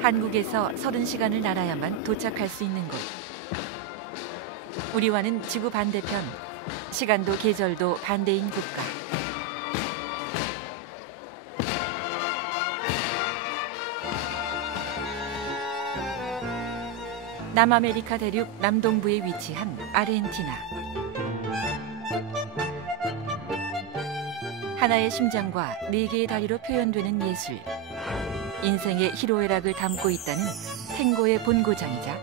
한국에서 30시간을 날아야만 도착할 수 있는 곳. 우리와는 지구 반대편, 시간도 계절도 반대인 국가. 남아메리카 대륙 남동부에 위치한 아르헨티나. 하나의 심장과 4개의 다리로 표현되는 예술. 인생의 희로애락을 담고 있다는 탱고의 본고장이자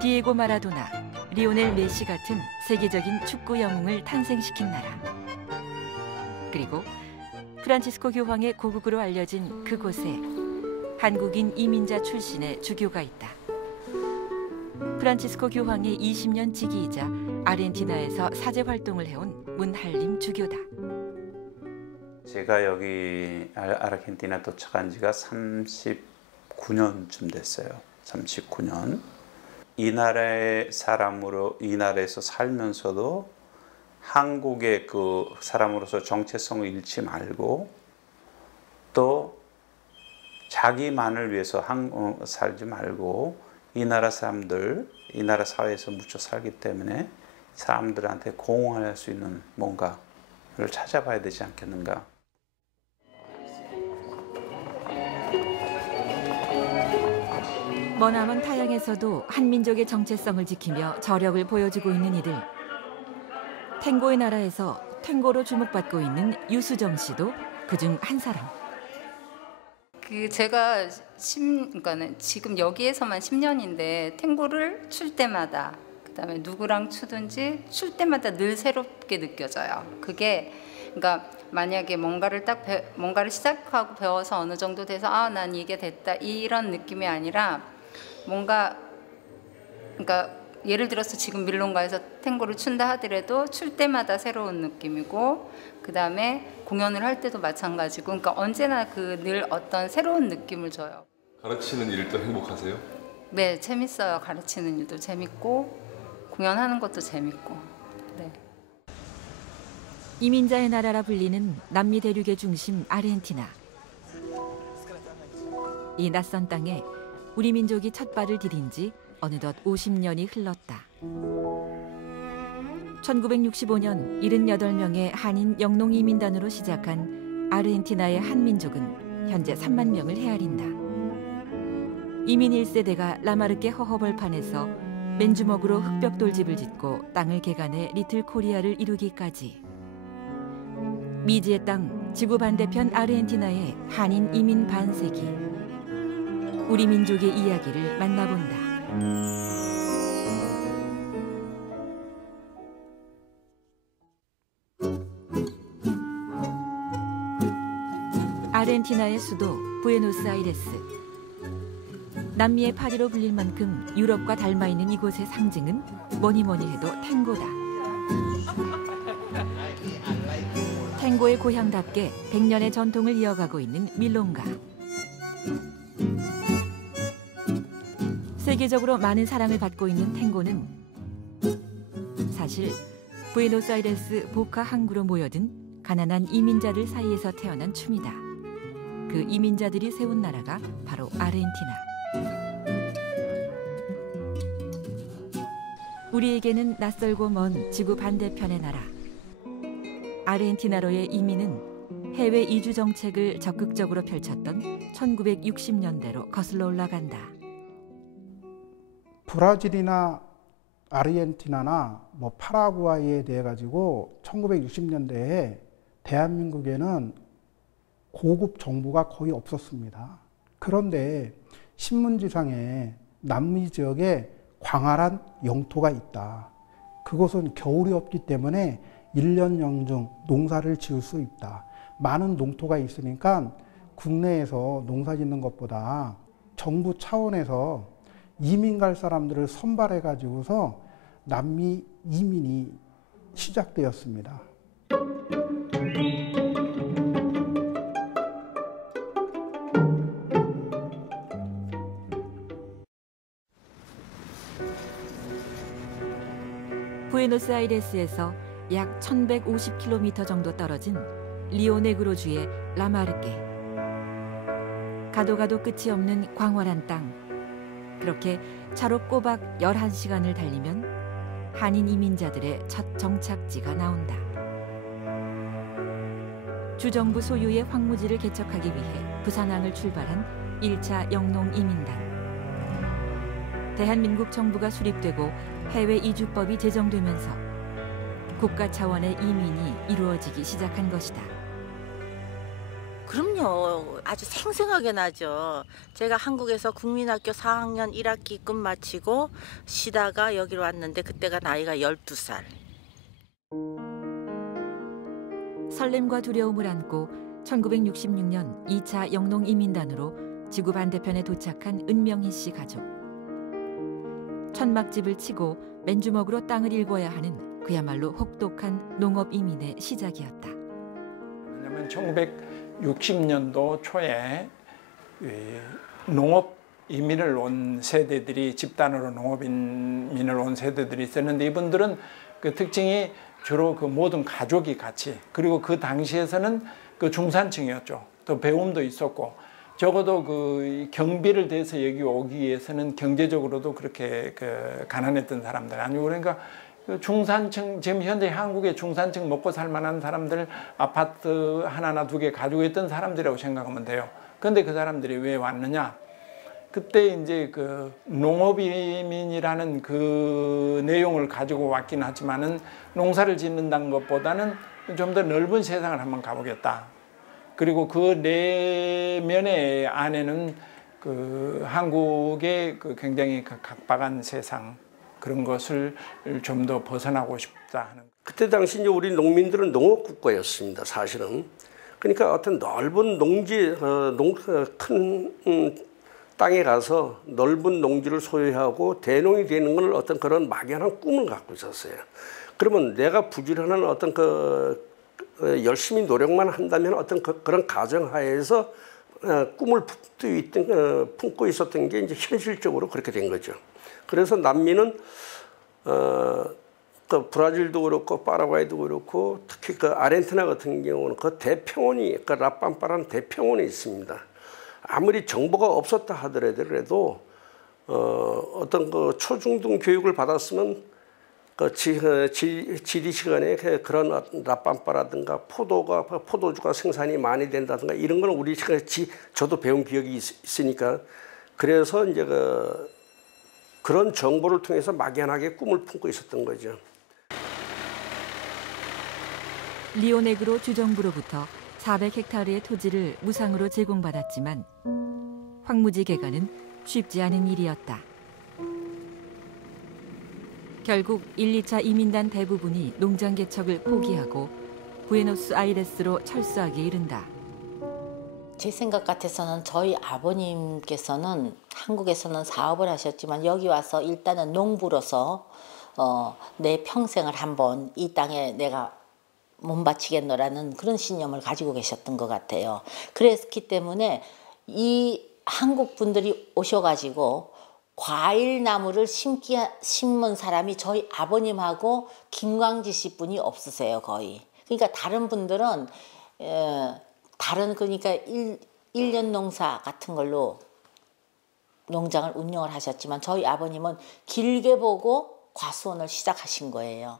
디에고 마라도나, 리오넬 메시 같은 세계적인 축구 영웅을 탄생시킨 나라. 그리고 프란치스코 교황의 고국으로 알려진 그곳에 한국인 이민자 출신의 주교가 있다. 프란치스코 교황의 20년 지기이자 아르헨티나에서 사제 활동을 해온 문할림 주교다. 제가 여기 아르헨티나 도착한 지가 39년쯤 됐어요. 39년. 이 나라의 사람으로 이 나라에서 살면서도 한국의 그 사람으로서 정체성을 잃지 말고 또 자기만을 위해서 살지 말고 이 나라 사람들, 이 나라 사회에서 묻혀 살기 때문에 사람들한테 공헌할 수 있는 뭔가를 찾아봐야 되지 않겠는가. 머나먼 타양에서도 한민족의 정체성을 지키며 저력을 보여주고 있는 이들. 탱고의 나라에서 탱고로 주목받고 있는 유수정 씨도 그중 한 사람. 제가 그러니까는 지금 여기에서만 10년인데 탱고를 출 때마다 그다음에 누구랑 추든지 출 때마다 늘 새롭게 느껴져요. 그게 그러니까 만약에 뭔가를 시작하고 배워서 어느 정도 돼서 난 이게 됐다 이런 느낌이 아니라 그러니까 예를 들어서 지금 밀론가에서 탱고를 춘다 하더라도 출 때마다 새로운 느낌이고 그다음에 공연을 할 때도 마찬가지고 그러니까 언제나 늘 어떤 새로운 느낌을 줘요. 가르치는 일도 행복하세요? 네, 재밌어요. 가르치는 일도 재밌고 공연하는 것도 재밌고. 네. 이민자의 나라라 불리는 남미 대륙의 중심 아르헨티나. 이 낯선 땅에 우리 민족이 첫 발을 디딘 지 어느덧 50년이 흘렀다. 1965년 78명의 한인 영농 이민단으로 시작한 아르헨티나의 한민족은 현재 3만 명을 헤아린다. 이민 1세대가 라마르케 허허벌판에서 맨주먹으로 흑벽돌집을 짓고 땅을 개간해 리틀 코리아를 이루기까지. 미지의 땅, 지구 반대편 아르헨티나의 한인 이민 반세기. 우리 민족의 이야기를 만나본다. 아르헨티나의 수도 부에노스아이레스. 남미의 파리로 불릴 만큼 유럽과 닮아 있는 이곳의 상징은 뭐니 해도 탱고다. 탱고의 고향답게 100년의 전통을 이어가고 있는 밀론가. 세계적으로 많은 사랑을 받고 있는 탱고는 사실 부에노스아이레스 보카 항구로 모여든 가난한 이민자들 사이에서 태어난 춤이다. 그 이민자들이 세운 나라가 바로 아르헨티나. 우리에게는 낯설고 먼 지구 반대편의 나라. 아르헨티나로의 이민은 해외 이주 정책을 적극적으로 펼쳤던 1960년대로 거슬러 올라간다. 브라질이나 아르헨티나나 파라과이에 대해 가지고 1960년대에 대한민국에는 고급 정부가 거의 없었습니다. 그런데 신문지상에 남미 지역에 광활한 영토가 있다. 그곳은 겨울이 없기 때문에 1년 영중 농사를 지을 수 있다. 많은 농토가 있으니까 국내에서 농사 짓는 것보다 정부 차원에서 이민 갈 사람들을 선발해 가지고서 남미 이민이 시작되었습니다. 부에노스아이레스에서 약 1150km 정도 떨어진 리오네그로주의 라마르케. 가도 가도 끝이 없는 광활한 땅. 그렇게 차로 꼬박 11시간을 달리면 한인 이민자들의 첫 정착지가 나온다. 주정부 소유의 황무지를 개척하기 위해 부산항을 출발한 1차 영농 이민단. 대한민국 정부가 수립되고 해외 이주법이 제정되면서 국가 차원의 이민이 이루어지기 시작한 것이다. 그럼요. 아주 생생하게 나죠. 제가 한국에서 국민학교 4학년 1학기급 마치고 쉬다가 여기로 왔는데 그때가 나이가 12살. 설렘과 두려움을 안고 1966년 2차 영농 이민단으로 지구 반대편에 도착한 은명희 씨 가족. 천막집을 치고 맨주먹으로 땅을 일궈야 하는 그야말로 혹독한 농업 이민의 시작이었다. 왜냐하면 1960년도 초에 농업 이민을 온 세대들이 집단으로 농업 이민을 온 세대들이 있었는데 이분들은 그 특징이 주로 그 모든 가족이 같이 그리고 그 당시에서는 그 중산층이었죠. 또 배움도 있었고 적어도 그 경비를 대서 여기 오기 위해서는 경제적으로도 그렇게 그 가난했던 사람들 아니고 그러니까 그 중산층 지금 현재 한국의 중산층 먹고 살 만한 사람들 아파트 하나나 두 개 가지고 있던 사람들이라고 생각하면 돼요. 그런데 그 사람들이 왜 왔느냐? 그때 이제 그 농업이민이라는 그 내용을 가지고 왔긴 하지만은 농사를 짓는다는 것보다는 좀 더 넓은 세상을 한번 가보겠다. 그리고 그 내면의 안에는 그 한국의 그 굉장히 각박한 세상 그런 것을 좀 더 벗어나고 싶다 하는. 그때 당시 이제 우리 농민들은 농업 국가였습니다. 사실은. 그러니까 어떤 넓은 농지, 큰 땅에 가서 넓은 농지를 소유하고 대농이 되는 걸 어떤 그런 막연한 꿈을 갖고 있었어요. 그러면 내가 부지런한 어떤 열심히 노력만 한다면 어떤 그런 가정하에서 꿈을 품고 있었던 게 이제 현실적으로 그렇게 된 거죠. 그래서 남미는 그 브라질도 그렇고 파라과이도 그렇고 특히 그 아르헨티나 같은 경우는 그 대평원이 그 라팜파라는 대평원이 있습니다. 아무리 정보가 없었다 하더라도 어떤 그 초중등 교육을 받았으면 그 지리 시간에 그런 라팜파라든가 포도주가 생산이 많이 된다든가 이런 거는 우리 저도 배운 기억이 있으니까 그래서 이제 그런 정보를 통해서 막연하게 꿈을 품고 있었던 거죠. 리오네그로 주정부로부터 400헥타르의 토지를 무상으로 제공받았지만 황무지 개간은 쉽지 않은 일이었다. 결국 1, 2차 이민단 대부분이 농장 개척을 포기하고 부에노스아이레스로 철수하기에 이른다. 제 생각 같아서는 저희 아버님께서는 한국에서는 사업을 하셨지만 여기 와서 일단은 농부로서 내 평생을 한번 이 땅에 내가 몸바치겠노라는 그런 신념을 가지고 계셨던 것 같아요. 그랬기 때문에 이 한국 분들이 오셔가지고 과일 나무를 심은 사람이 저희 아버님하고 김광지 씨 분이 없으세요, 거의. 그러니까 다른 분들은 그러니까 1년 농사 같은 걸로 농장을 운영을 하셨지만 저희 아버님은 길게 보고 과수원을 시작하신 거예요.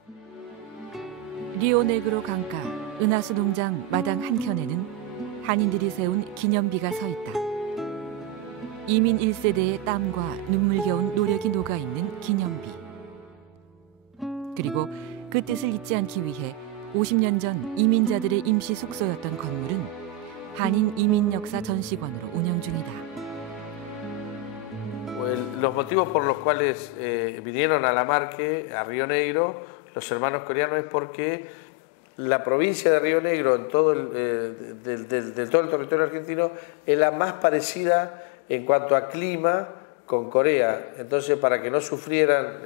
리오네그로 강가 은하수 농장 마당 한켠에는 한인들이 세운 기념비가 서 있다. 이민 1세대의 땀과 눈물겨운 노력이 녹아있는 기념비. 그리고 그 뜻을 잊지 않기 위해 50년 전 이민자들의 임시 숙소였던 건물은 한인 이민 역사 전시관으로 운영 중이다. Los motivos por los cuales vinieron a Lamarque, a Río Negro, los hermanos coreanos es porque la provincia de Río Negro en todo todo el territorio argentino es la más parecida en cuanto a clima con Corea. Entonces, para que no sufrieran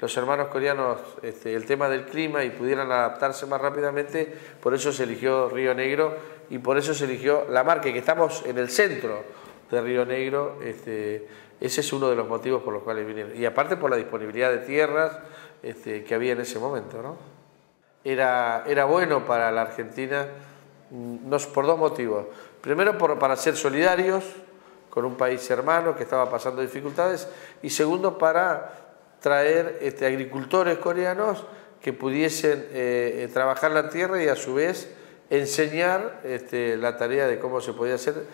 los hermanos coreanos el tema del clima y pudieran adaptarse más rápidamente, por eso se eligió Río Negro y por eso se eligió Lamarque, que estamos en el centro de Río Negro. Ese es uno de los motivos por los cuales vinieron. Y aparte por la disponibilidad de tierras que había en ese momento, ¿no? Era bueno para la Argentina por dos motivos. Primero, para ser solidarios con un país hermano que estaba pasando dificultades, y segundo, para traer agricultores coreanos que pudiesen trabajar la tierra y a su vez enseñar la tarea de cómo se podía hacer,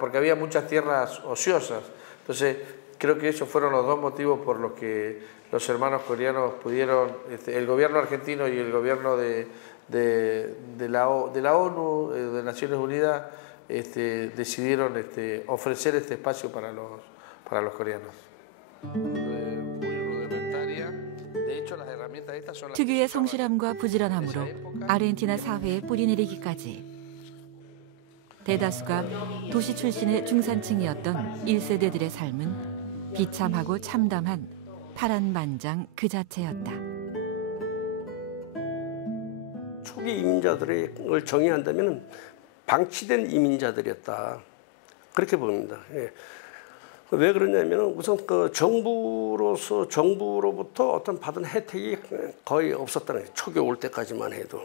porque había muchas tierras ociosas. Entonces, creo que esos fueron los dos motivos por los que los hermanos coreanos pudieron, el gobierno argentino y el gobierno de la ONU, de Naciones Unidas, decidieron ofrecer este espacio para los coreanos. 특유의 성실함과 부지런함으로 아르헨티나 사회에 뿌리내리기까지 대다수가 도시 출신의 중산층이었던 1세대들의 삶은 비참하고 참담한 파란만장 그 자체였다. 초기 이민자들을 정의한다면 방치된 이민자들이었다. 그렇게 봅니다. 예. 왜 그러냐면 우선 그 정부로부터 어떤 받은 혜택이 거의 없었다는 거예요. 초기 올 때까지만 해도.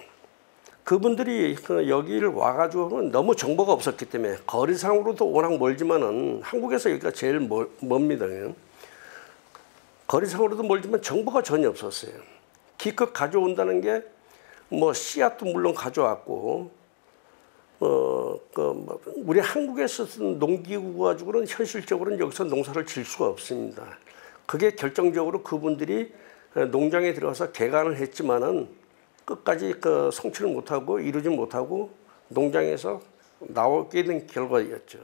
그분들이 여기를 와가지고 너무 정보가 없었기 때문에 거리상으로도 워낙 멀지만은 한국에서 여기가 제일 멉니다. 거리상으로도 멀지만 정보가 전혀 없었어요. 기껏 가져온다는 게 뭐 씨앗도 물론 가져왔고, 우리 한국에서 쓴 농기구 가지고는 현실적으로는 여기서 농사를 질 수가 없습니다. 그게 결정적으로 그분들이 농장에 들어가서 개간을 했지만은 끝까지 성취를 못하고 이루지 못하고 농장에서 나오게 된 결과였죠.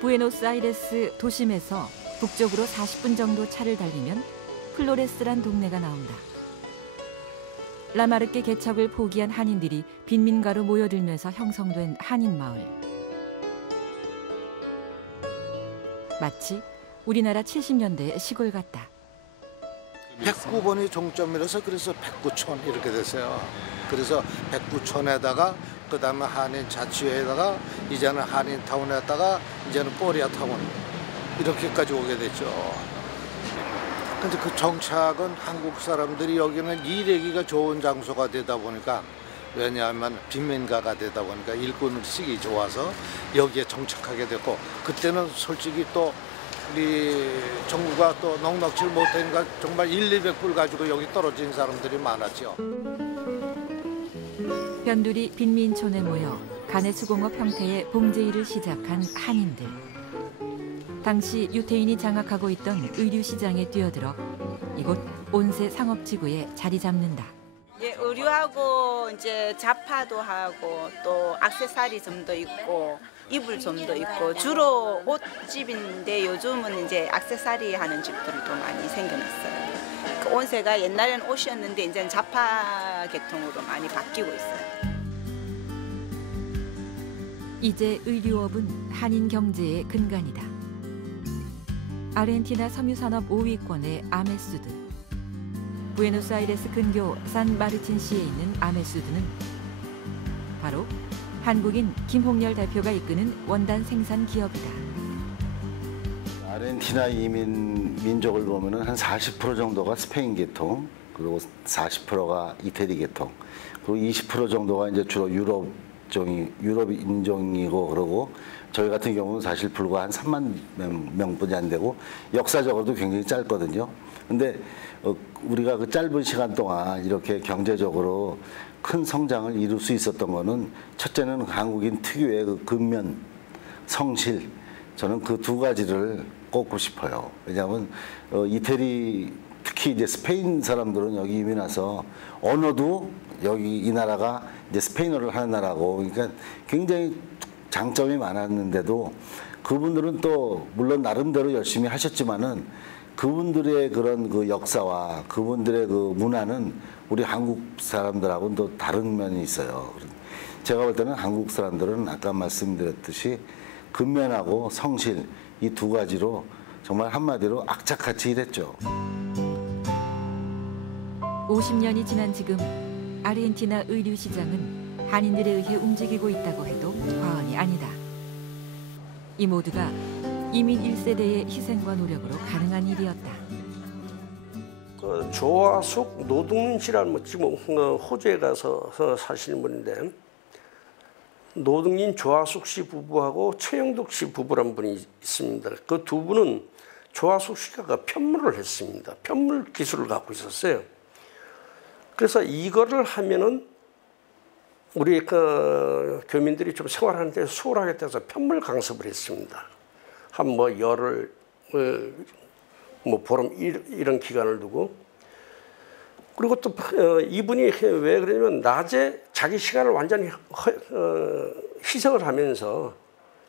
부에노스아이레스 도심에서 북쪽으로 40분 정도 차를 달리면 플로레스란 동네가 나온다. 라마르케 개척을 포기한 한인들이 빈민가로 모여들면서 형성된 한인 마을. 마치 우리나라 70년대의 시골 같다. 109번이 종점이라서 그래서 백구촌 이렇게 됐어요. 그래서 백구촌에다가 그다음에 한인 자치회에다가 이제는 한인타운에다가 이제는 코리아타운 이렇게까지 오게 됐죠. 근데 그 정착은 한국 사람들이 여기는 일하기가 좋은 장소가 되다 보니까, 왜냐하면 빈민가가 되다 보니까 일꾼식이 좋아서 여기에 정착하게 됐고, 그때는 솔직히 또 우리 정부가 또 넉넉지 못하니까 정말 100~200불 가지고 여기 떨어진 사람들이 많았죠. 변두리 빈민촌에 모여 가내수공업 형태의 봉제일을 시작한 한인들. 당시 유태인이 장악하고 있던 의류시장에 뛰어들어 이곳 온세 상업지구에 자리 잡는다. 예, 의류하고 이제 잡화도 하고 또 액세서리점도 있고 이불점도 있고, 주로 옷집인데 요즘은 이제 액세서리 하는 집들도 많이 생겨났어요. 그 온세가 옛날에는 옷이었는데 이제는 잡화 계통으로 많이 바뀌고 있어요. 이제 의류업은 한인 경제의 근간이다. 아르헨티나 섬유산업 5위권의 아메수드. 부에노스아이레스 근교 산 마르틴시에 있는 아메수드는 바로 한국인 김홍렬 대표가 이끄는 원단 생산 기업이다. 아르헨티나 이민 민족을 보면은 한 40% 정도가 스페인 계통, 그리고 40%가 이태리 계통, 그리고 20% 정도가 이제 주로 유럽 인종이고, 그러고 저희 같은 경우는 사실 불과 한 3만 명뿐이 안 되고 역사적으로도 굉장히 짧거든요. 근데 우리가 그 짧은 시간 동안 이렇게 경제적으로 큰 성장을 이룰 수 있었던 거는, 첫째는 한국인 특유의 그 근면, 성실, 저는 그 두 가지를 꼽고 싶어요. 왜냐하면 이태리, 특히 이제 스페인 사람들은 여기 이민 와서 언어도 여기 이 나라가 이제 스페인어를 하는 나라고, 그러니까 굉장히 장점이 많았는데도 그분들은 또 물론 나름대로 열심히 하셨지만은 그분들의 그런 그 역사와 그분들의 그 문화는 우리 한국 사람들하고는 또 다른 면이 있어요. 제가 볼 때는 한국 사람들은 아까 말씀드렸듯이 근면하고 성실, 이 두 가지로 정말 한마디로 악착같이 일했죠. 50년이 지난 지금 아르헨티나 의류 시장은 한인들에 의해 움직이고 있다고 해도 과언이 아니다. 이 모두가 이민 1세대의 희생과 노력으로 가능한 일이었다. 조화숙 노동민 씨라는 지금 호주에 가서 사시는 분인데 노동민 조화숙 씨 부부하고 최영덕 씨 부부란 분이 있습니다. 그 두 분은 조화숙 씨가 편물을 했습니다. 편물 기술을 갖고 있었어요. 그래서 이거를 하면은 우리 교민들이 좀 생활하는데 수월하게 돼서 편물 강습을 했습니다. 한 뭐 열흘, 뭐 보름 이런 기간을 두고. 그리고 또 이분이 왜 그러냐면 낮에 자기 시간을 완전히 희생을 하면서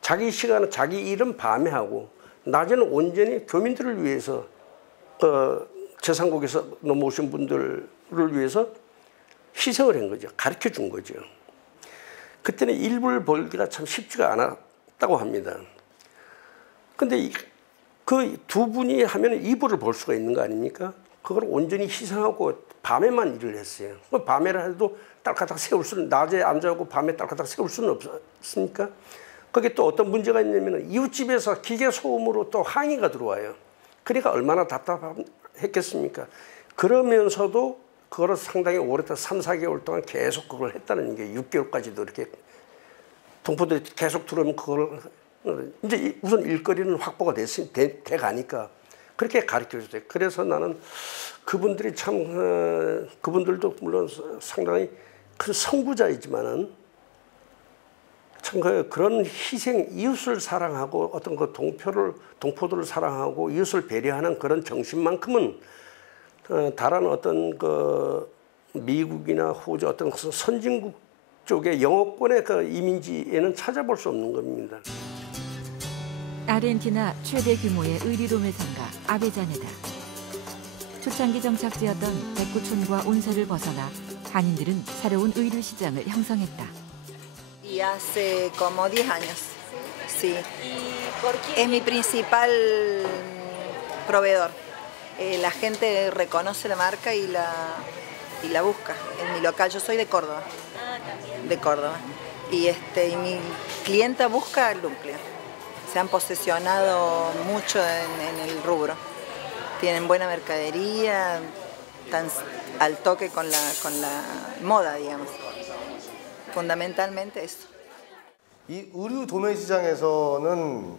자기 시간은 자기 일은 밤에 하고 낮에는 온전히 교민들을 위해서 제3국에서 넘어오신 분들을 위해서 희생을 한 거죠. 가르쳐 준 거죠. 그때는 일불 벌기가 참 쉽지가 않았다고 합니다. 근데 그 두 분이 하면 이불을 벌 수가 있는 거 아닙니까? 그걸 온전히 희생하고 밤에만 일을 했어요. 밤에라 해도 딸까닥 세울 수는, 낮에 안 자고 밤에 딸까닥 세울 수는 없습니까? 거기에 또 어떤 문제가 있냐면 이웃집에서 기계 소음으로 또 항의가 들어와요. 그러니까 얼마나 답답했겠습니까? 그러면서도 그거를 상당히 오랫동안 3, 4개월 동안 계속 그걸 했다는 게 6개월까지도 이렇게 동포들이 계속 들어오면 그걸 이제 우선 일거리는 확보가 돼 가니까 그렇게 가르쳐줬어요. 그래서 나는 그분들이 참 그분들도 물론 상당히 큰 선구자이지만은 참 그런 희생, 이웃을 사랑하고 어떤 그 동포들을 사랑하고 이웃을 배려하는 그런 정신만큼은 다른 어떤 그 미국이나 호주 어떤 선진국 쪽의 영어권의 그 이민지에는 찾아볼 수 없는 겁니다. 아르헨티나 최대 규모의 의류도매상가 아베자네다. 초창기 정착지였던 백구촌과 온세를 벗어나 한인들은 새로운 의류 시장을 형성했다. Y hace como 10 años. Sí. Es mi principal proveedor. La gente reconoce la marca y la busca. En mi local, yo soy de Córdoba. De Córdoba. Y mi clienta busca el núcleo. Se han posesionado mucho en el rubro. Tienen buena mercadería, están al toque con la moda, digamos. fundamentalmente eso. 이 의류 도매 시장에서는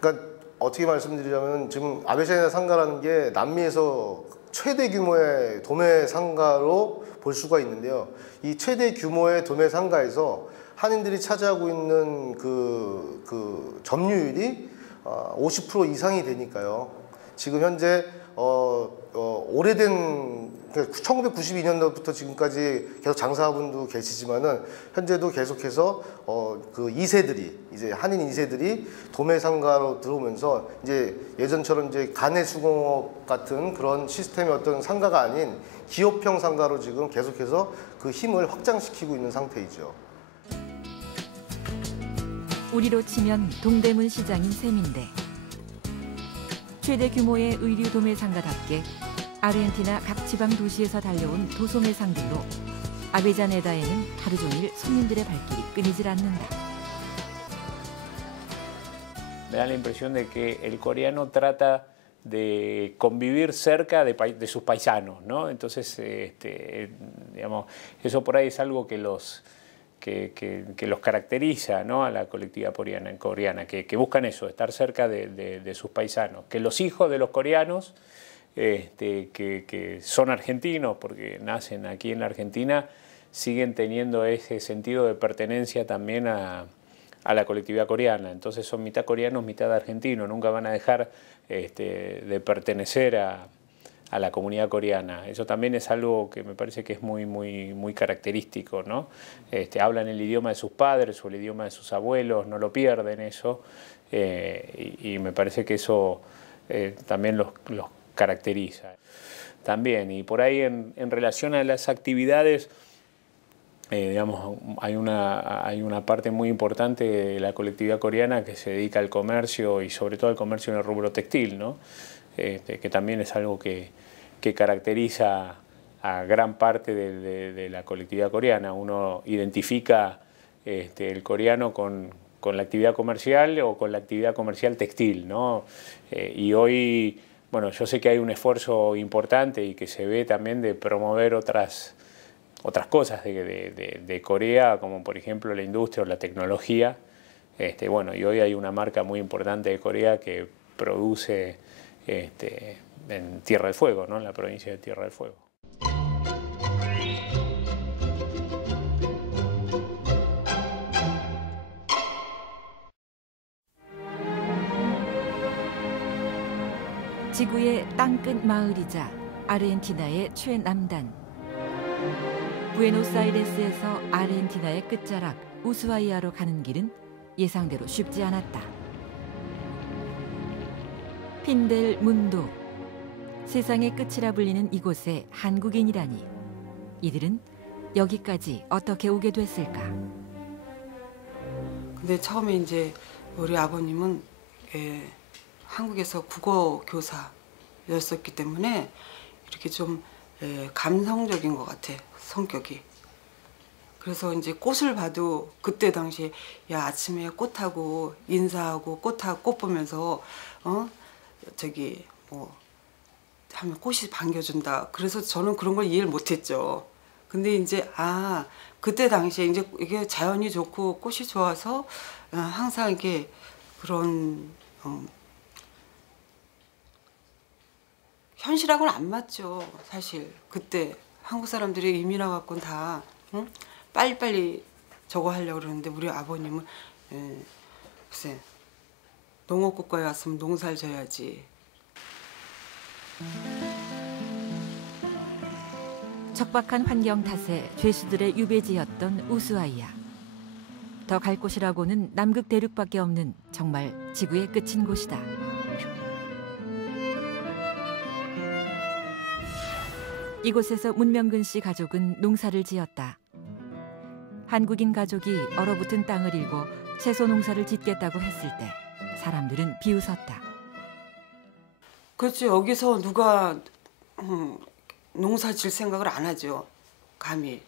그러니까 어떻게 말씀드리자면 지금 아베자네다 상가라는 게 남미에서 최대 규모의 도매 상가로 볼 수가 있는데요. 이 최대 규모의 도매 상가에서 한인들이 차지하고 있는 그 점유율이 50% 이상이 되니까요. 지금 현재 오래된 1992년도부터 지금까지 계속 장사분도 계시지만은 현재도 계속해서 그 2세들이 이제 한인 2세들이 도매 상가로 들어오면서 이제 예전처럼 이제 가내 수공업 같은 그런 시스템의 어떤 상가가 아닌 기업형 상가로 지금 계속해서 그 힘을 확장시키고 있는 상태이죠. 우리로 치면 동대문 시장인 셈인데 최대 규모의 의류 도매 상가답게 아르헨티나 각 지방 도시에서 달려온 도소매 상들로 아베자네다에는 하루 종일 손님들의 발길이 끊이질 않는다. Me da la impresión de que el coreano trata de convivir cerca de sus paisanos, ¿no? Entonces, digamos, eso por ahí es algo que los caracteriza, ¿no? A la colectividad coreana, que buscan eso, estar cerca de sus paisanos. Que los hijos de los coreanos, que son argentinos porque nacen aquí en la Argentina, siguen teniendo ese sentido de pertenencia también a la colectividad coreana. Entonces son mitad coreanos, mitad argentinos, nunca van a dejar de pertenecer a la comunidad coreana. Eso también es algo que me parece que es muy característico, ¿no? Hablan el idioma de sus padres o el idioma de sus abuelos, no lo pierden eso, y me parece que eso también los caracteriza. También, y por ahí en relación a las actividades, digamos, hay una parte muy importante de la colectividad coreana que se dedica al comercio y sobre todo al comercio en el rubro textil, ¿no? Que también es algo que caracteriza a gran parte de la colectividad coreana. Uno identifica el coreano con la actividad comercial o con la actividad comercial textil, ¿no? Y hoy, bueno, yo sé que hay un esfuerzo importante y que se ve también de promover otras cosas de Corea, como por ejemplo la industria o la tecnología. Bueno, y hoy hay una marca muy importante de Corea que produce en Tierra del Fuego, ¿no? En la provincia de Tierra del Fuego. 지구의 땅끝 마을이자 아르헨티나의 최남단. 부에노스아이레스에서 아르헨티나의 끝자락 우수아이아로 가는 길은 예상대로 쉽지 않았다. 핀델 문도. 세상의 끝이라 불리는 이곳에 한국인이라니. 이들은 여기까지 어떻게 오게 됐을까? 근데 처음에 이제 우리 아버님은 한국에서 국어 교사였었기 때문에 이렇게 좀 감성적인 것 같아, 성격이. 그래서 이제 꽃을 봐도 그때 당시에 야 아침에 꽃하고 인사하고 꽃 보면서 저기 뭐 하면 꽃이 반겨준다. 그래서 저는 그런 걸 이해를 못했죠. 근데 이제 그때 당시에 이제 이게 자연이 좋고 꽃이 좋아서 항상 이게 그런 현실하고는 안 맞죠. 사실 그때 한국 사람들이 이민 와갖고는 다 빨리빨리 저거 하려고 그러는데 우리 아버님은 글쎄 농업국가에 왔으면 농사를 져야지. 척박한 환경 탓에 죄수들의 유배지였던 우수아이아. 더 갈 곳이라고는 남극 대륙밖에 없는 정말 지구의 끝인 곳이다. 이곳에서 문명근 씨 가족은 농사를 지었다. 한국인 가족이 얼어붙은 땅을 일궈 채소 농사를 짓겠다고 했을 때 사람들은 비웃었다. 그렇죠. 여기서 누가 농사 질 생각을 안 하죠. 감히.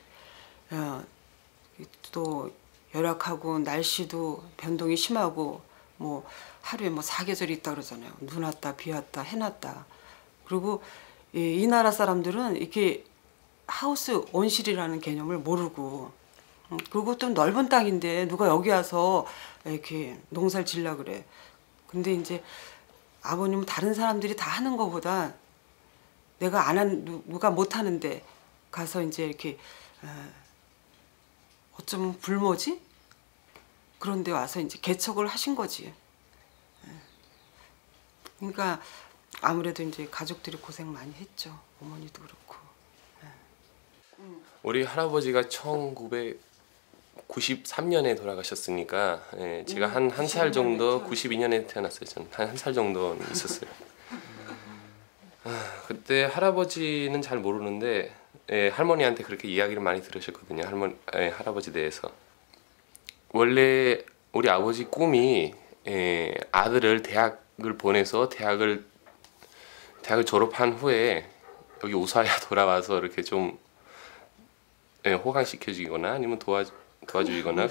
또 열악하고 날씨도 변동이 심하고 뭐 하루에 뭐 4계절이 있다 그러잖아요. 눈 왔다 비 왔다 해 놨다. 그리고 이 나라 사람들은 이렇게 하우스 온실이라는 개념을 모르고 그리고 또 넓은 땅인데 누가 여기 와서 이렇게 농사를 지려고 그래. 근데 이제 아버님은 다른 사람들이 다 하는 것보다 내가 누가 못 하는데 가서 이제 이렇게 어쩌면 불모지? 그런 데 와서 이제 개척을 하신 거지. 그러니까 아무래도 이제 가족들이 고생 많이 했죠. 어머니도 그렇고. 우리 할아버지가 1993년에 돌아가셨으니까 제가 한 살 정도 92년에 태어났어요. 저는 한 살 정도 있었어요. 그때 할아버지는 잘 모르는데 할머니한테 그렇게 이야기를 많이 들으셨거든요. 할아버지 대해서. 원래 우리 아버지 꿈이 아들을 대학을 보내서 대학을 졸업한 후에 여기 우사야 돌아와서 이렇게 좀 호강시켜주거나 아니면 도와주거나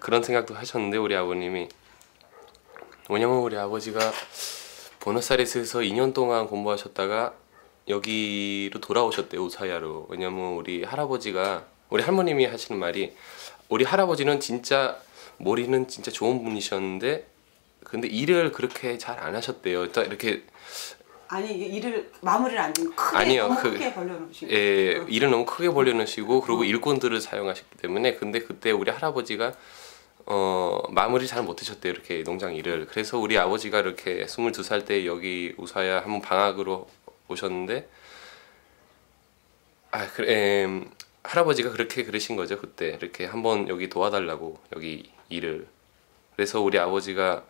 그런 생각도 하셨는데 우리 아버님이. 왜냐면 우리 아버지가 보너스아이레스에서 2년 동안 공부하셨다가 여기로 돌아오셨대요, 우사야로. 왜냐면 우리 할머님이 하시는 말이 우리 할아버지는 진짜 머리는 진짜 좋은 분이셨는데 근데 일을 그렇게 잘 안 하셨대요. 이렇게 아니 일을 마무리를 안 지고 크게 벌려놓으시고 일을 너무 크게 벌려놓으시고 그리고 일꾼들을 사용하셨기 때문에 근데 그때 우리 할아버지가 마무리 잘 못하셨대요. 이렇게 농장 일을. 그래서 우리 아버지가 이렇게 22살 때 여기 우사야 한번 방학으로 오셨는데 할아버지가 그렇게 그러신 거죠. 그때 이렇게 한번 여기 도와달라고 여기 일을. 그래서 우리 아버지가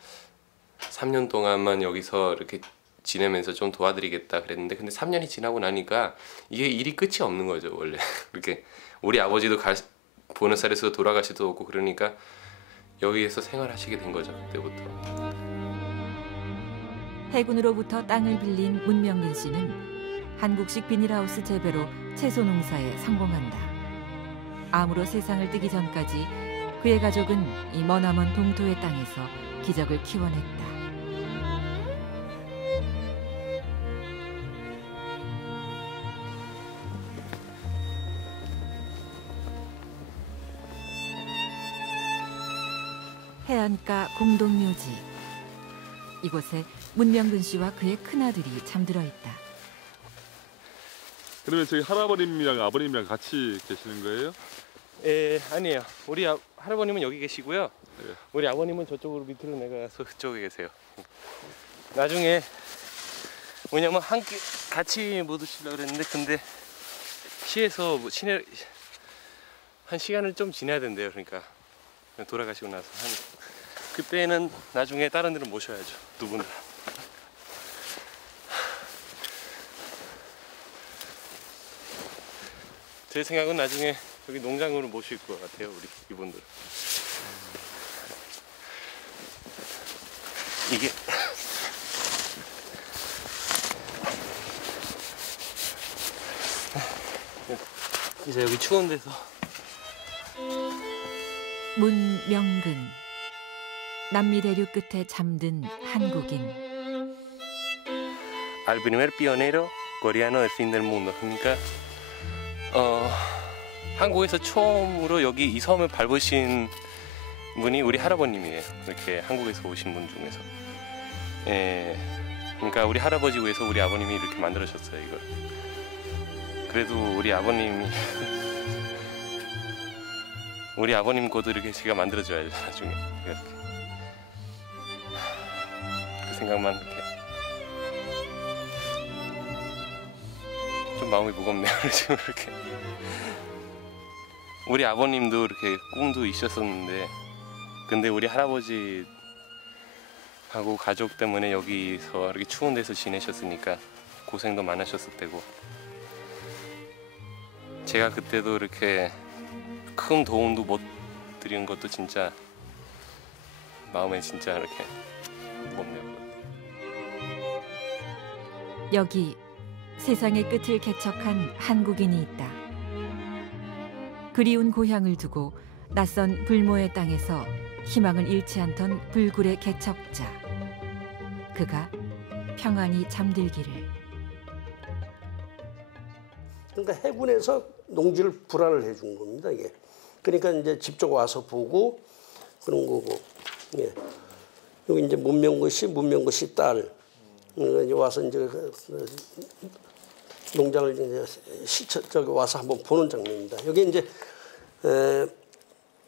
3년 동안만 여기서 이렇게 지내면서 좀 도와드리겠다 그랬는데 근데 3년이 지나고 나니까 이게 일이 끝이 없는 거죠. 원래 그렇게 우리 아버지도 보너스아이레스로 돌아갈 수도 없고 그러니까 여기에서 생활하시게 된 거죠. 그때부터. 해군으로부터 땅을 빌린 문명근 씨는 한국식 비닐하우스 재배로 채소 농사에 성공한다. 암으로 세상을 뜨기 전까지 그의 가족은 이 머나먼 동토의 땅에서 기적을 키워냈다. 해안가 공동묘지. 이곳에 문명근 씨와 그의 큰아들이 잠들어 있다. 그러면 저희 할아버님이랑 아버님이랑 같이 계시는 거예요? 아니에요. 우리 할아버님은 여기 계시고요. 네. 우리 아버님은 저쪽으로 밑으로 내려가서 그쪽에 계세요. 나중에 왜냐면 함께 같이 못 오시려고 그랬는데 근데 시에서 한 시간을 좀 지나야 된대요. 그러니까 돌아가시고 나서 그때는 나중에 다른 데를 모셔야죠. 두 분 다. 제 생각은 나중에 여기 농장으로 모실 것 같아요. 우리 이분들. 이게 이제 여기 추운 데서 문명근. 남미 대륙 끝에 잠든 한국인. Al primer pionero coreano del fin del mundo. 그러니까 한국에서 처음으로 여기 이 섬을 밟으신 분이 우리 할아버님이에요. 이렇게 한국에서 오신 분 중에서. 그러니까 우리 할아버지 위해서 우리 아버님이 이렇게 만들어줬어요 이걸. 그래도 우리 아버님이 우리 아버님 것도 이렇게 제가 만들어줘야죠 나중에. 이렇게. 그 생각만 이렇게. 좀 마음이 무겁네요 지금 이렇게. 우리 아버님도 이렇게 꿈도 있었었는데 근데 우리 할아버지 하고 가족 때문에 여기서 이렇게 추운 데서 지내셨으니까 고생도 많으셨을 테고 제가 그때도 이렇게 큰 도움도 못 드린 것도 진짜 마음에 진짜 이렇게 무겁네요. 여기 세상의 끝을 개척한 한국인이 있다. 그리운 고향을 두고 낯선 불모의 땅에서 희망을 잃지 않던 불굴의 개척자. 그가 평안히 잠들기를. 그러니까 해군에서 농지를 불안을 해준 겁니다. 이게. 그러니까 이제 직접 와서 보고 그런 거고. 예. 여기 이제 문명근 씨 딸 와서 이제 농장을 이제 저기 와서 한번 보는 장면입니다. 여기 이제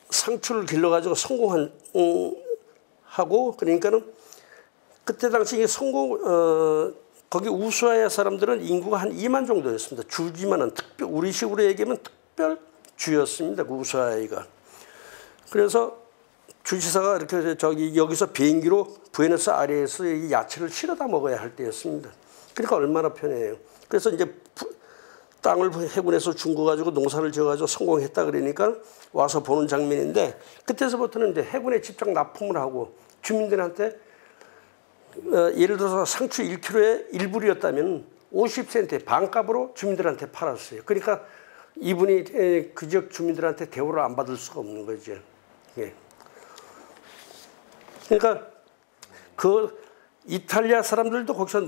상추를 길러가지고 성공한 하고 그러니까는 그때 당시 거기 우수아야 사람들은 인구가 한 2만 정도였습니다. 주지만은 우리 식으로 얘기하면 특별주였습니다. 그 우수아야가. 그래서 주지사가 이렇게 여기서 비행기로 부에노스아이레스에서 이 야채를 실어다 먹어야 할 때였습니다. 그러니까 얼마나 편해요. 그래서 이제 땅을 해군에서 준 거 가지고 농사를 지어가지고 성공했다 그러니까 와서 보는 장면인데 그때서부터는 이제 해군에 직접 납품을 하고 주민들한테 예를 들어서 상추 1kg에 1불이었다면 50센트에 반값으로 주민들한테 팔았어요. 그러니까 이분이 그 지역 주민들한테 대우를 안 받을 수가 없는 거죠. 예. 그러니까 그 이탈리아 사람들도 거기서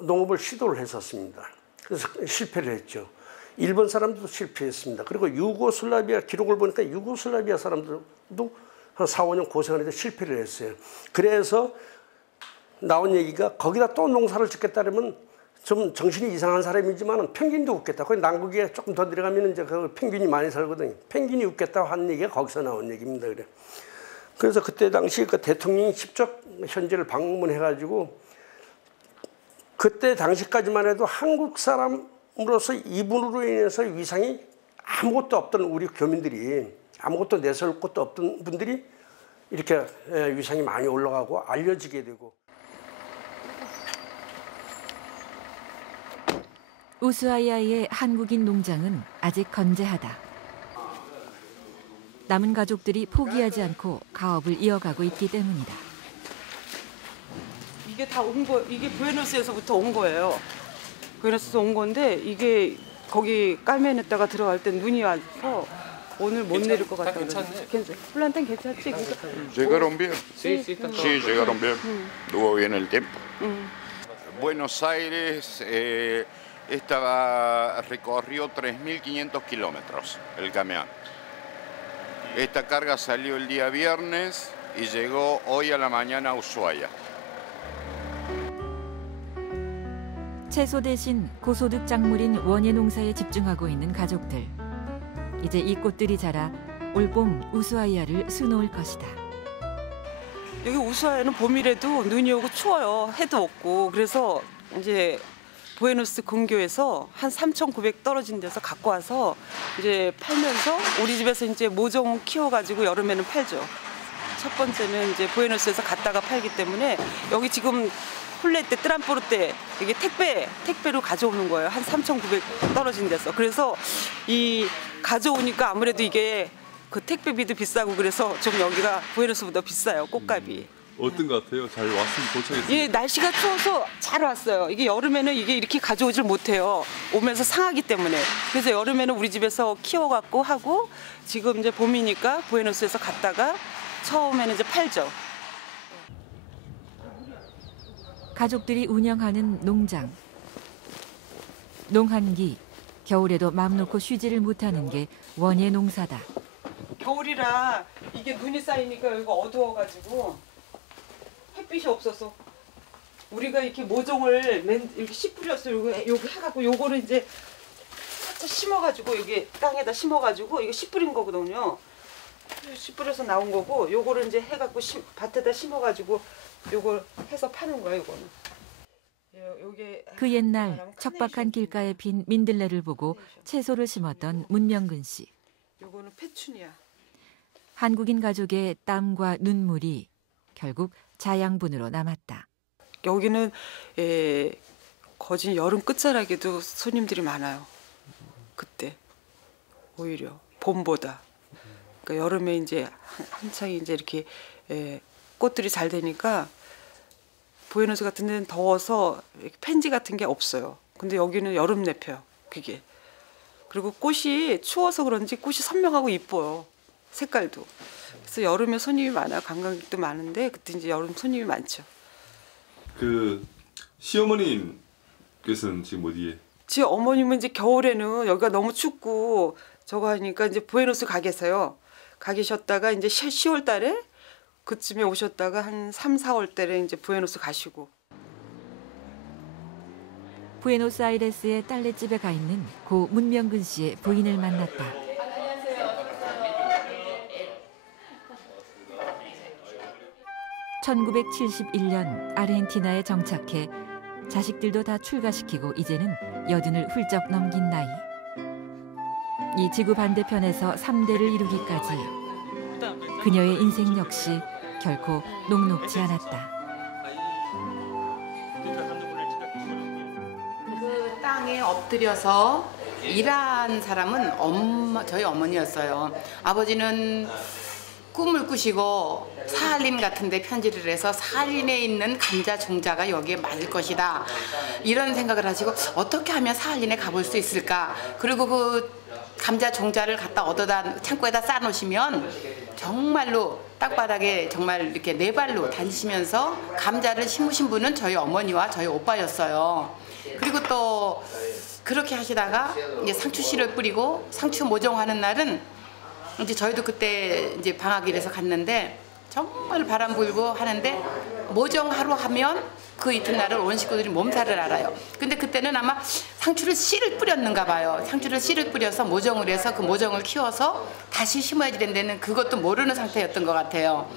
농업을 시도를 했었습니다. 그래서 실패를 했죠. 일본 사람들도 실패했습니다. 그리고 유고슬라비아 기록을 보니까 유고슬라비아 사람들도 한 4, 5년 고생하는데 실패를 했어요. 그래서 나온 얘기가 거기다 또 농사를 짓겠다면 좀 정신이 이상한 사람이지만 펭귄도 웃겠다. 거기 남극에 조금 더 내려가면 이제 그 펭귄이 많이 살거든요. 펭귄이 웃겠다고 한 얘기가 거기서 나온 얘기입니다. 그래. 그래서 그때 당시 그 대통령이 직접 현지를 방문해가지고 그때 당시까지만 해도 한국 사람으로서 이분으로 인해서 위상이 아무것도 없던 우리 교민들이 아무것도 내세울 것도 없던 분들이 이렇게 위상이 많이 올라가고 알려지게 되고. 우수아야의 한국인 농장은 아직 건재하다. 남은 가족들이 포기하지 않고 가업을 이어가고 있기 때문이다. 이게 다 온 거, 이게 부에노스에서부터 온 거예요. 부에노스에서 온 건데 이게 거기 깔멘에다가 들어갈 때 눈이 와서 오늘 못 내릴 것 같다. 괜찮네. 괜찮아. 플란텐 괜찮지? Llegaron bien. Sí, sí, está todo Sí, llegaron bien. Estuvo bien el tiempo. 음. Buenos Aires recorrió 3.500 kilómetros el camión. Esta carga salió el día viernes y llegó hoy a la mañana a Ushuaia. 채소 대신 고소득 작물인 원예 농사에 집중하고 있는 가족들. 이제 이 꽃들이 자라 올봄 우수아이아를 수놓을 것이다. 여기 우수아이아는 봄이라도 눈이 오고 추워요. 해도 없고. 그래서 이제 부에노스 근교에서 한 3,900 떨어진 데서 갖고 와서 이제 팔면서 우리 집에서 이제 모종 키워가지고 여름에는 팔죠. 첫 번째는 이제 부에노스에서 갖다가 팔기 때문에 여기 지금 홀레 때 트람포르 때 이게 택배로 가져오는 거예요. 한 3,900 떨어진 데서. 그래서 이 가져오니까 아무래도 이게 그 택배비도 비싸고 그래서 좀 여기가 부에노스보다 비싸요. 꽃값이. 어떤 것 같아요? 잘 왔으면 도착했어요. 예, 날씨가 추워서 잘 왔어요. 이게 여름에는 이게 이렇게 가져오질 못해요. 오면서 상하기 때문에. 그래서 여름에는 우리 집에서 키워갖고 하고 지금 이제 봄이니까 부에노스에서 갔다가 처음에는 이제 팔죠. 가족들이 운영하는 농장. 농한기, 겨울에도 맘 놓고 쉬지를 못하는 게 원예 농사다. 겨울이라 이게 눈이 쌓이니까 여기가 어두워가지고 햇빛이 없어서 우리가 이렇게 모종을 이렇게 씨 뿌렸어요. 여기 해갖고 요거를 이제 살짝 심어가지고 여기 땅에다 심어가지고 이거 씨 뿌린 거거든요. 씨 뿌려서 나온 거고 요거를 이제 해갖고 밭에다 심어가지고 요걸 해서 파는 거야. 요거는. 그 옛날 척박한 길가에 핀 민들레를 보고 채소를 심었던 문명근 씨. 요거는 페추니아. 한국인 가족의 땀과 눈물이 결국 자양분으로 남았다. 여기는 거진 여름 끝자락에도 손님들이 많아요. 그때 오히려 봄보다. 그러니까 여름에 이제 한창 이제 이렇게 꽃들이 잘 되니까 부에노스 같은 데는 더워서 펜지 같은 게 없어요. 근데 여기는 여름 내펴요. 그게. 그리고 꽃이 추워서 그런지 꽃이 선명하고 이뻐요. 색깔도. 그래서 여름에 손님이 많아요. 관광객도 많은데 그때 이제 여름 손님이 많죠. 그 시어머님께서는 지금 어디에? 제 어머님은 이제 겨울에는 여기가 너무 춥고 저거 하니까 이제 부에노스 가 계세요. 가 계셨다가 이제 10월 달에 그쯤에 오셨다가 한 3, 4월 달에 이제 부에노스 가시고. 부에노스아이레스의 딸내집에 가 있는 고 문명근 씨의 부인을 만났다. 1971년 아르헨티나에 정착해 자식들도 다 출가시키고 이제는 80을 훌쩍 넘긴 나이. 이 지구 반대편에서 3대를 이루기까지 그녀의 인생 역시 결코 녹록지 않았다. 그 땅에 엎드려서 일한 사람은 저희 어머니였어요. 아버지는 꿈을 꾸시고 사할린 같은 데 편지를 해서 사할린에 있는 감자 종자가 여기에 맞을 것이다. 이런 생각을 하시고 어떻게 하면 사할린에 가볼 수 있을까. 그리고 그 감자 종자를 갖다 얻어다 창고에다 쌓아놓으시면 정말로 땅바닥에 정말 이렇게 네 발로 다니시면서 감자를 심으신 분은 저희 어머니와 저희 오빠였어요. 그리고 또 그렇게 하시다가 이제 상추 씨를 뿌리고 상추 모종하는 날은 이제 저희도 그때 이제 방학이라서 갔는데 정말 바람 불고 하는데 모종하러 하면 그 이튿날을 온 식구들이 몸살을 알아요. 근데 그때는 아마 상추를 씨를 뿌렸는가 봐요. 상추를 씨를 뿌려서 모종을 해서 그 모종을 키워서 다시 심어야지 된다는 그것도 모르는 상태였던 것 같아요.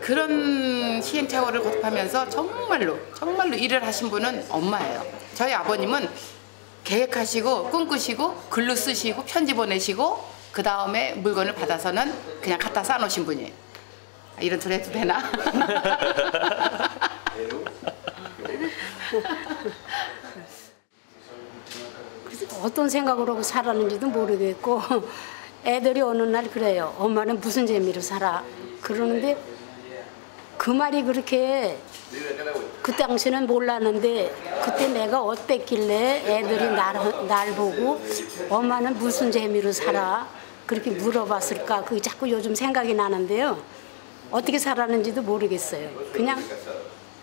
그런 시행착오를 거듭하면서 정말로 일을 하신 분은 엄마예요. 저희 아버님은 계획하시고 꿈꾸시고 글로 쓰시고 편지 보내시고 그 다음에 물건을 받아서는 그냥 갖다 쌓아놓으신 분이에요. 이런 소리 해도 되나? 어떤 생각으로 하고 살았는지도 모르겠고 애들이 어느 날 그래요. 엄마는 무슨 재미로 살아? 그러는데 그 말이 그렇게 그 당시는 몰랐는데 그때 내가 옷 뺏길래 애들이 날 보고 엄마는 무슨 재미로 살아? 그렇게 물어봤을까? 그게 자꾸 요즘 생각이 나는데요. 어떻게 살았는지도 모르겠어요. 그냥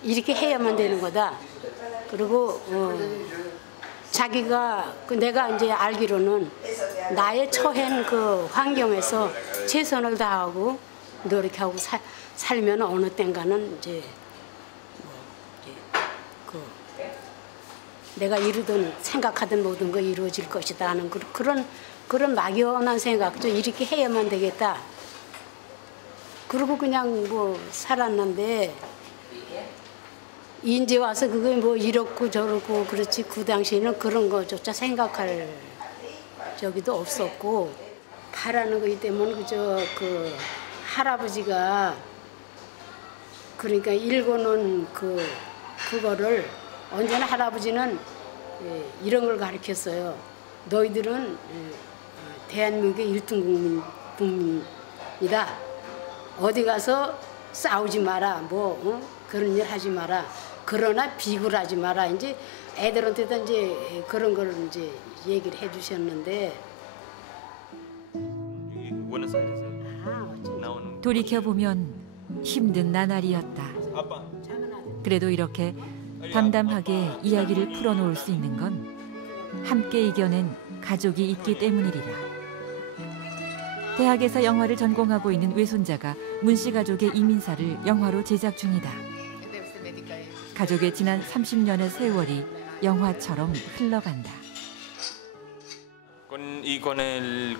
이렇게 해야만 되는 거다. 그리고 자기가 내가 이제 알기로는 나의 처한 그 환경에서 최선을 다하고 노력하고 살면 어느 땐가는 이제 내가 이루던 생각하던 모든 거 이루어질 것이다 하는 그런 막연한 생각도 이렇게 해야만 되겠다. 그러고 그냥 뭐 살았는데 이제 와서 그게 뭐 이렇고 저렇고 그렇지 그 당시에는 그런 거조차 생각할 적이도 없었고 바라는 거기 때문에 그저 그 할아버지가 그러니까 읽어놓은 그거를 언제나 할아버지는 이런 걸 가르쳤어요. 너희들은 대한민국의 1등 국민이다. 어디 가서 싸우지 마라. 그런 일 하지 마라. 그러나 비굴하지 마라. 이제 애들한테도 이제 그런 걸 이제 얘기를 해주셨는데. 돌이켜 보면 힘든 나날이었다. 그래도 이렇게 담담하게 이야기를 풀어놓을 수 있는 건 함께 이겨낸 가족이 있기 때문이리라. 대학에서 영화를 전공하고 있는 외손자가 문씨 가족의 이민사를 영화로 제작 중이다. 가족의 지난 30년의 세월이 영화처럼 흘러간다.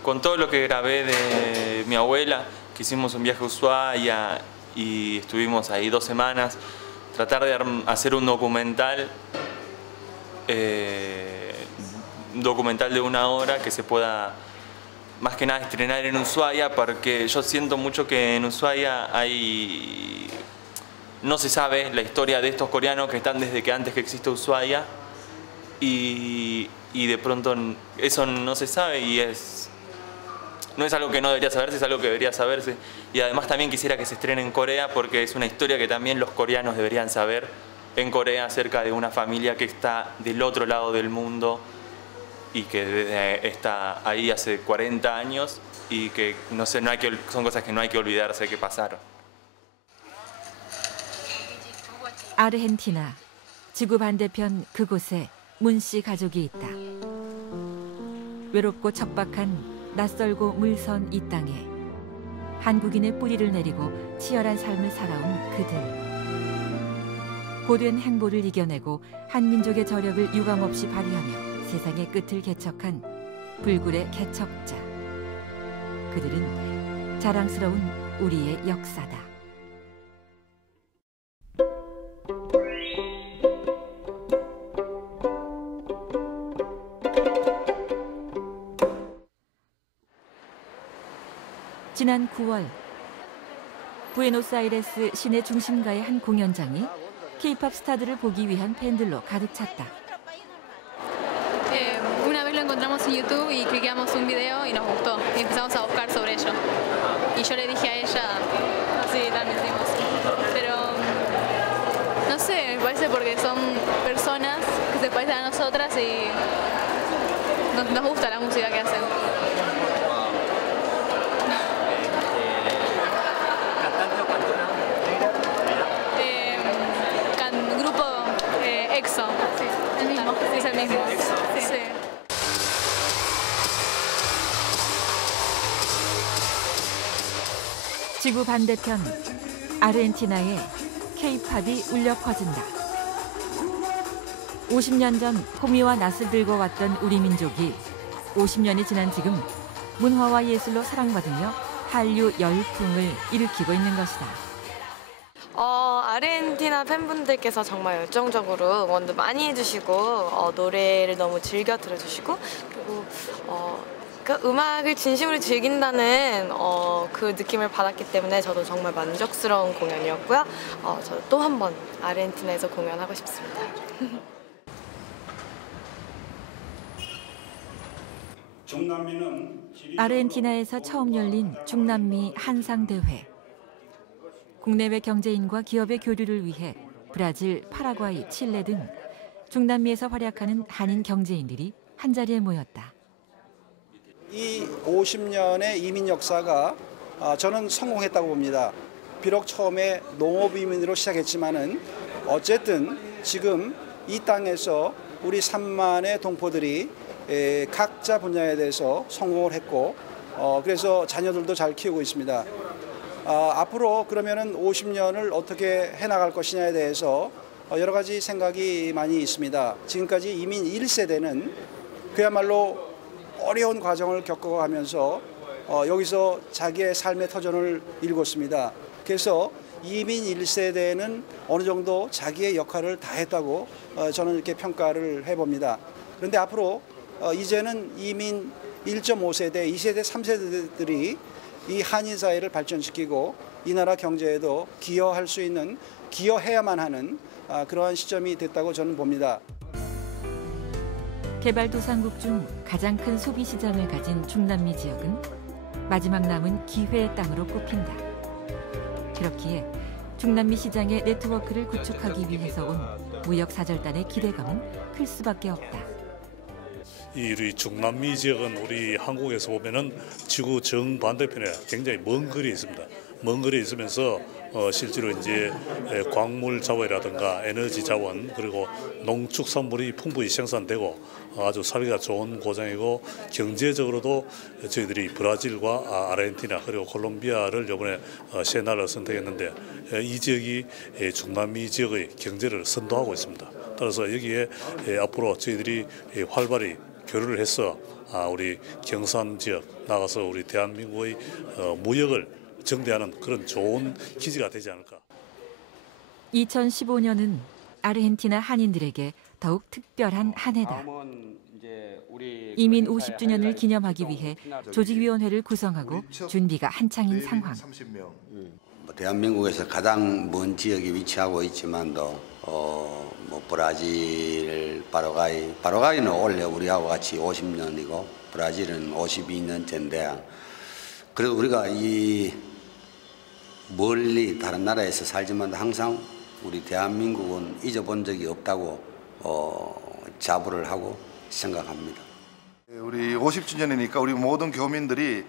Con todo lo que grabé de mi abuela, que hicimos un viaje a Ushuaia y estuvimos ahí 2 semanas, tratar de hacer un documental de 1 hora que se pueda más que nada estrenar en Ushuaia, porque yo siento mucho que en Ushuaia no se sabe la historia de estos coreanos que están desde que antes que existe Ushuaia y de pronto eso no se sabe y no es algo que no debería saberse, es algo que debería saberse. Y además también quisiera que se estrene en Corea porque es una historia que también los coreanos deberían saber en Corea acerca de una familia que está del otro lado del mundo y que está ahí hace 40 años y que son cosas que no hay que olvidarse que pasaron. 아르헨티나 지구 반대편 그곳에 문씨 가족이 있다. 외롭고 척박한 낯설고 물선 이 땅에 한국인의 뿌리를 내리고 치열한 삶을 살아온 그들. 고된 행보를 이겨내고 한민족의 저력을 유감없이 발휘하며 세상의 끝을 개척한 불굴의 개척자. 그들은 자랑스러운 우리의 역사다. 지난 9월 부에노스아이레스 시내 중심가의 한 공연장이 K-pop 스타들을 보기 위한 팬들로 가득 찼다. Una vez lo encontramos en YouTube y cliqueamos un video y nos gustó y empezamos a buscar sobre ello. Y yo le dije a ella, así también hicimos. Pero no sé, me parece porque son personas que se parecen a nosotras y nos gusta la música que hacen. EXO, sí, el mismo, es el mismo. Sí. 지구 반대편 아르헨티나에 K-팝이 울려 퍼진다. 50년 전 호미와 낫을 들고 왔던 우리 민족이 50년이 지난 지금 문화와 예술로 사랑받으며 한류 열풍을 일으키고 있는 것이다. 아르헨티나 팬분들께서 정말 열정적으로 응원도 많이 해주시고 노래를 너무 즐겨 들어주시고 그리고 그 음악을 진심으로 즐긴다는 그 느낌을 받았기 때문에 저도 정말 만족스러운 공연이었고요. 저 또 한 번 아르헨티나에서 공연하고 싶습니다. 아르헨티나에서 처음 열린 중남미 한상대회. 국내외 경제인과 기업의 교류를 위해 브라질, 파라과이, 칠레 등 중남미에서 활약하는 한인 경제인들이 한자리에 모였다. 이 50년의 이민 역사가 저는 성공했다고 봅니다. 비록 처음에 농업 이민으로 시작했지만은 어쨌든 지금 이 땅에서 우리 3만의 동포들이 각자 분야에 대해서 성공을 했고 그래서 자녀들도 잘 키우고 있습니다. 앞으로 그러면은 50년을 어떻게 해나갈 것이냐에 대해서 여러 가지 생각이 많이 있습니다. 지금까지 이민 1세대는 그야말로 어려운 과정을 겪어가면서 여기서 자기의 삶의 터전을 일궜습니다. 그래서 이민 1세대는 어느 정도 자기의 역할을 다했다고 저는 이렇게 평가를 해봅니다. 그런데 앞으로 이제는 이민 1.5세대, 2세대, 3세대들이 이 한인 사회를 발전시키고 이 나라 경제에도 기여할 수 있는, 기여해야만 하는 그러한 시점이 됐다고 저는 봅니다. 개발도상국 중 가장 큰 소비 시장을 가진 중남미 지역은 마지막 남은 기회의 땅으로 꼽힌다. 그렇기에 중남미 시장의 네트워크를 구축하기 위해서 온 무역사절단의 기대감은 클 수밖에 없다. 우리 중남미 지역은 우리 한국에서 보면은 지구 정반대편에 굉장히 먼 거리에 있습니다. 먼 거리에 있으면서 실제로 이제 광물 자원이라든가 에너지 자원 그리고 농축산물이 풍부히 생산되고 아주 살기가 좋은 고장이고 경제적으로도 저희들이 브라질과 아르헨티나 그리고 콜롬비아를 이번에 세 나라를 선택했는데 이 지역이 중남미 지역의 경제를 선도하고 있습니다. 따라서 여기에 앞으로 저희들이 활발히 교류를 해서 우리 경산 지역 나가서 우리 대한민국의 무역을 정대하는 그런 좋은 기지가 되지 않을까. 2015년은 아르헨티나 한인들에게 더욱 특별한 한 해다. 이민 50주년을 기념하기 위해 조직위원회를 구성하고 준비가 한창인 상황. 대한민국에서 가장 먼 지역에 위치하고 있지만도 브라질, 파라과이는 원래 우리하고 같이 50년이고 브라질은 52년째인데 그래도 우리가 이 멀리 다른 나라에서 살지만 항상 우리 대한민국은 잊어본 적이 없다고 자부를 하고 생각합니다. 우리 50주년이니까 우리 모든 교민들이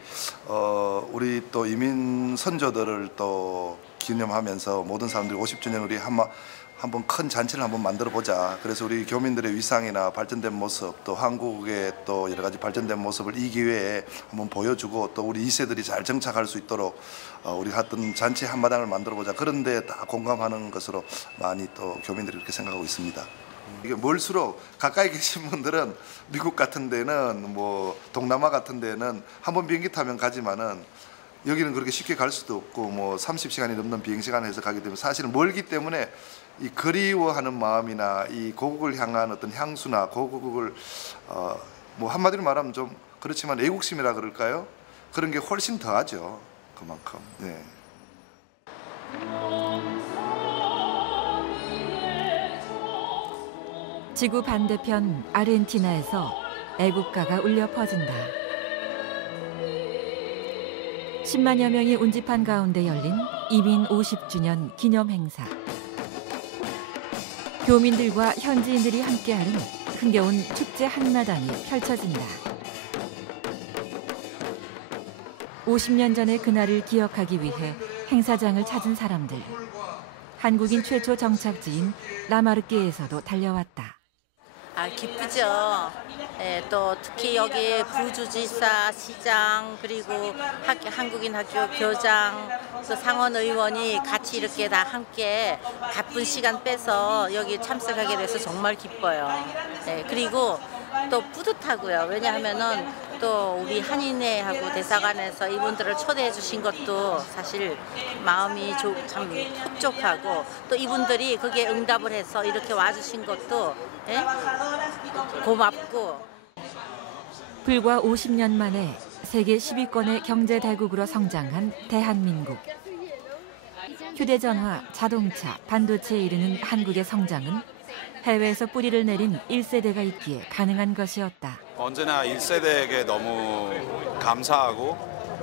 우리 또 이민 선조들을 또 기념하면서 모든 사람들이 50주년 우리 한번 큰 잔치를 한번 만들어 보자. 그래서 우리 교민들의 위상이나 발전된 모습, 또 한국의 또 여러 가지 발전된 모습을 이 기회에 한번 보여주고 또 우리 2세들이 잘 정착할 수 있도록 우리 하여튼 잔치 한마당을 만들어 보자. 그런데 다 공감하는 것으로 많이 또 교민들이 그렇게 생각하고 있습니다. 이게 멀수록 가까이 계신 분들은 미국 같은 데는 뭐 동남아 같은 데는 한번 비행기 타면 가지만은 여기는 그렇게 쉽게 갈 수도 없고 뭐 30시간이 넘는 비행 시간을 해서 가기 때문에 사실은 멀기 때문에 이 그리워하는 마음이나 이 고국을 향한 어떤 향수나 고국을 뭐 한마디로 말하면 좀 그렇지만 애국심이라 그럴까요? 그런 게 훨씬 더하죠. 그만큼. 네. 지구 반대편 아르헨티나에서 애국가가 울려 퍼진다. 10만여 명이 운집한 가운데 열린 이민 50주년 기념 행사. 교민들과 현지인들이 함께하는 흥겨운 축제 한마당이 펼쳐진다. 50년 전의 그날을 기억하기 위해 행사장을 찾은 사람들. 한국인 최초 정착지인 라마르케에서도 달려왔다. 기쁘죠. 또 특히 여기 부주지사, 시장, 그리고 한국인 학교 교장, 또 상원 의원이 같이 이렇게 다 함께 바쁜 시간 빼서 여기 참석하게 돼서 정말 기뻐요. 그리고 또 뿌듯하고요. 왜냐하면은 또 우리 한인회하고 대사관에서 이분들을 초대해 주신 것도 사실 마음이 참 흡족하고 또 이분들이 거기에 응답을 해서 이렇게 와주신 것도 고맙고. 불과 50년 만에 세계 10위권의 경제 대국으로 성장한 대한민국. 휴대전화, 자동차, 반도체에 이르는 한국의 성장은 해외에서 뿌리를 내린 1세대가 있기에 가능한 것이었다. 언제나 1세대에게 너무 감사하고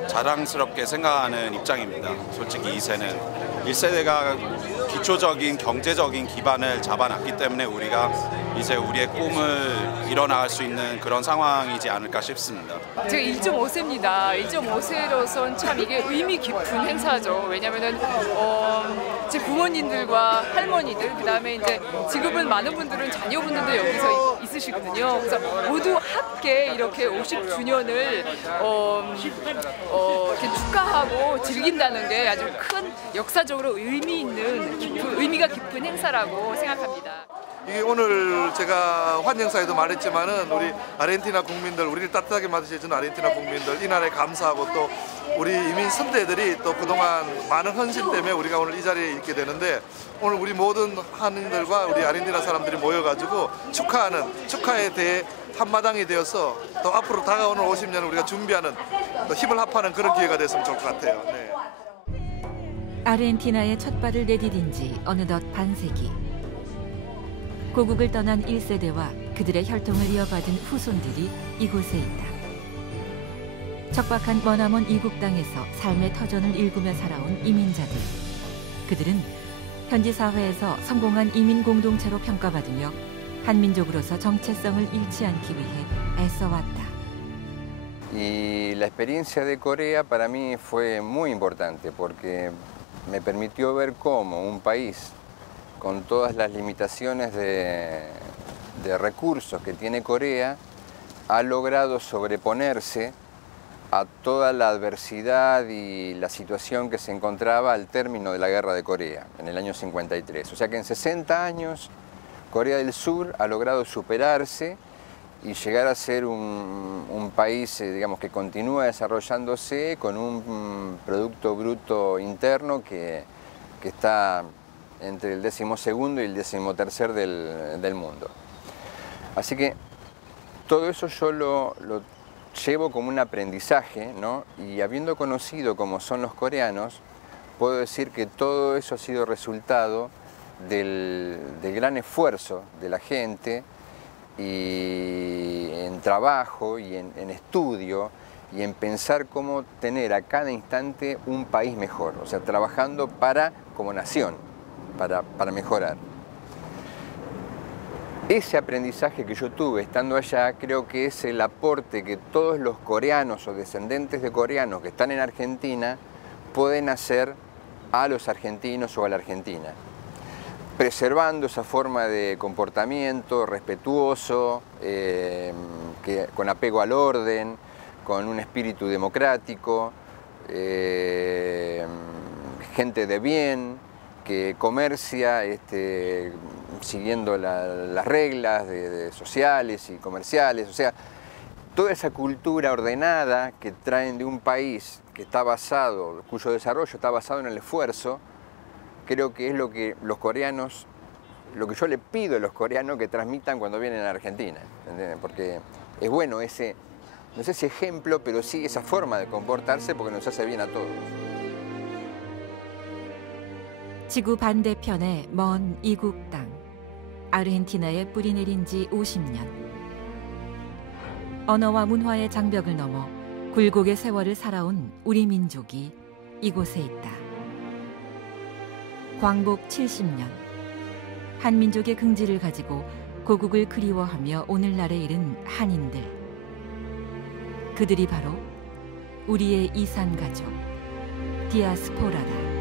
자랑스럽게 생각하는 입장입니다. 솔직히 2세는 1세대가 기초적인 경제적인 기반을 잡아놨기 때문에 우리가 이제 우리의 꿈을 이뤄나갈 수 있는 그런 상황이지 않을까 싶습니다. 제가 1.5세입니다. 1.5세로선 참 이게 의미 깊은 행사죠. 왜냐면은 제 부모님들과 할머니들, 그다음에 이제 지금은 많은 분들은 자녀분들도 여기서 있으시거든요. 그래서 모두 함께 이렇게 50주년을 이렇게 축하하고 즐긴다는 게 아주 큰 역사적으로 의미가 깊은 행사라고 생각합니다. 이게 오늘 제가 환영사에도 말했지만은 우리 아르헨티나 국민들, 우리를 따뜻하게 맞이해준 아르헨티나 국민들, 이 나라에 감사하고 또 우리 이민 선대들이 또 그동안 많은 헌신 때문에 우리가 오늘 이 자리에 있게 되는데, 오늘 우리 모든 한인들과 우리 아르헨티나 사람들이 모여가지고 축하에 대해 한마당이 되어서 또 앞으로 다가오는 50년을 우리가 준비하는, 또 힘을 합하는 그런 기회가 됐으면 좋을 것 같아요. 네. 아르헨티나에 첫 발을 내디딘 지 어느덧 반세기. 고국을 떠난 1세대와 그들의 혈통을 이어받은 후손들이 이곳에 있다. 척박한 머나먼 이국 땅에서 삶의 터전을 일구며 살아온 이민자들. 그들은 현지 사회에서 성공한 이민 공동체로 평가받으며 한민족으로서 정체성을 잃지 않기 위해 애써왔다. Y la experiencia de Corea para mí fue muy importante porque me permitió ver cómo un país con todas las limitaciones de recursos que tiene Corea, ha logrado sobreponerse a toda la adversidad y la situación que se encontraba al término de la Guerra de Corea, en el año 53. O sea que en 60 años, Corea del Sur ha logrado superarse y llegar a ser un país, digamos, que continúa desarrollándose con un Producto Bruto Interno que está entre el 12º y el 13º del mundo. Así que todo eso yo lo llevo como un aprendizaje, ¿no? Y habiendo conocido cómo son los coreanos, puedo decir que todo eso ha sido resultado del gran esfuerzo de la gente y en trabajo y en estudio y en pensar cómo tener a cada instante un país mejor, o sea, trabajando como nación. Para mejorar. Ese aprendizaje que yo tuve estando allá creo que es el aporte que todos los coreanos o descendientes de coreanos que están en Argentina pueden hacer a los argentinos o a la Argentina, preservando esa forma de comportamiento respetuoso, con apego al orden, con un espíritu democrático, gente de bien, que comercia siguiendo las reglas sociales y comerciales, o sea, toda esa cultura ordenada que traen de un país que está basado, cuyo desarrollo está basado en el esfuerzo, creo que es lo que los coreanos, lo que yo le pido a los coreanos que transmitan cuando vienen a Argentina, ¿entendés? Porque es bueno ese, no sé si ejemplo, pero sí esa forma de comportarse porque nos hace bien a todos. 지구 반대편의 먼 이국 땅, 아르헨티나에 뿌리 내린 지 50년. 언어와 문화의 장벽을 넘어 굴곡의 세월을 살아온 우리 민족이 이곳에 있다. 광복 70년, 한민족의 긍지를 가지고 고국을 그리워하며 오늘날에 이른 한인들. 그들이 바로 우리의 이산가족, 디아스포라다.